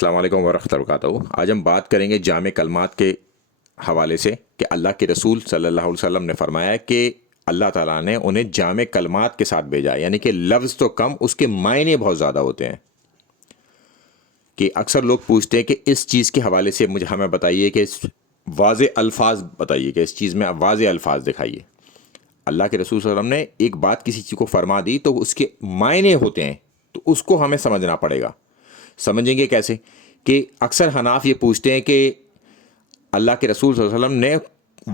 السلام علیکم ورحمۃ اللہ وبرکاتہ۔ آج ہم بات کریں گے جامع کلمات کے حوالے سے کہ اللہ کے رسول صلی اللہ علیہ وسلم نے فرمایا کہ اللہ تعالیٰ نے انہیں جامع کلمات کے ساتھ بھیجا، یعنی کہ لفظ تو کم، اس کے معنی بہت زیادہ ہوتے ہیں۔ کہ اکثر لوگ پوچھتے ہیں کہ اس چیز کے حوالے سے ہمیں بتائیے کہ واضح الفاظ بتائیے، کہ اس چیز میں واضح الفاظ دکھائیے۔ اللہ کے رسول صلی اللہ علیہ وسلم نے ایک بات کسی چیز کو فرما دی تو اس کے معنی ہوتے ہیں، تو اس کو ہمیں سمجھنا پڑے گا۔ سمجھیں گے کیسے؟ کہ اکثر حناف یہ پوچھتے ہیں کہ اللہ کے رسول صلی اللہ علیہ وسلم نے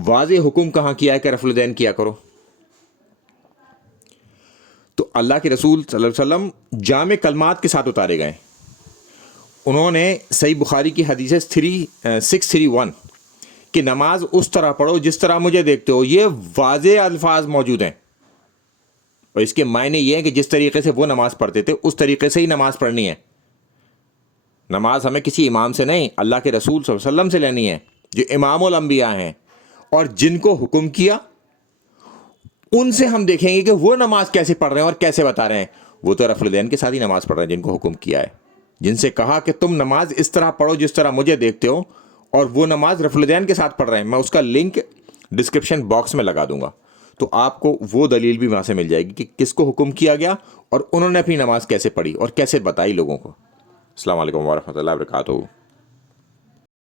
واضح حکم کہاں کیا ہے کہ رفع الدین کیا کرو؟ تو اللہ کے رسول صلی اللہ علیہ وسلم جامع کلمات کے ساتھ اتارے گئے۔ انہوں نے صحیح بخاری کی حدیث 631 کہ نماز اس طرح پڑھو جس طرح مجھے دیکھتے ہو، یہ واضح الفاظ موجود ہیں، اور اس کے معنی یہ ہے کہ جس طریقے سے وہ نماز پڑھتے تھے اس طریقے سے ہی نماز پڑھنی ہے۔ نماز ہمیں کسی امام سے نہیں، اللہ کے رسول صلی اللہ علیہ وسلم سے لینی ہے، جو امام الانبیاء ہیں، اور جن کو حکم کیا ان سے ہم دیکھیں گے کہ وہ نماز کیسے پڑھ رہے ہیں اور کیسے بتا رہے ہیں۔ وہ تو رفع الدین کے ساتھ ہی نماز پڑھ رہے ہیں جن کو حکم کیا ہے، جن سے کہا کہ تم نماز اس طرح پڑھو جس طرح مجھے دیکھتے ہو، اور وہ نماز رفع الدین کے ساتھ پڑھ رہے ہیں۔ میں اس کا لنک ڈسکرپشن باکس میں لگا دوں گا، تو آپ کو وہ دلیل بھی وہاں سے مل جائے گی کہ کس کو حکم کیا گیا اور انہوں نے اپنی نماز کیسے پڑھی اور کیسے بتائی لوگوں کو۔ السلام علیکم ورحمۃ اللہ وبرکاتہ۔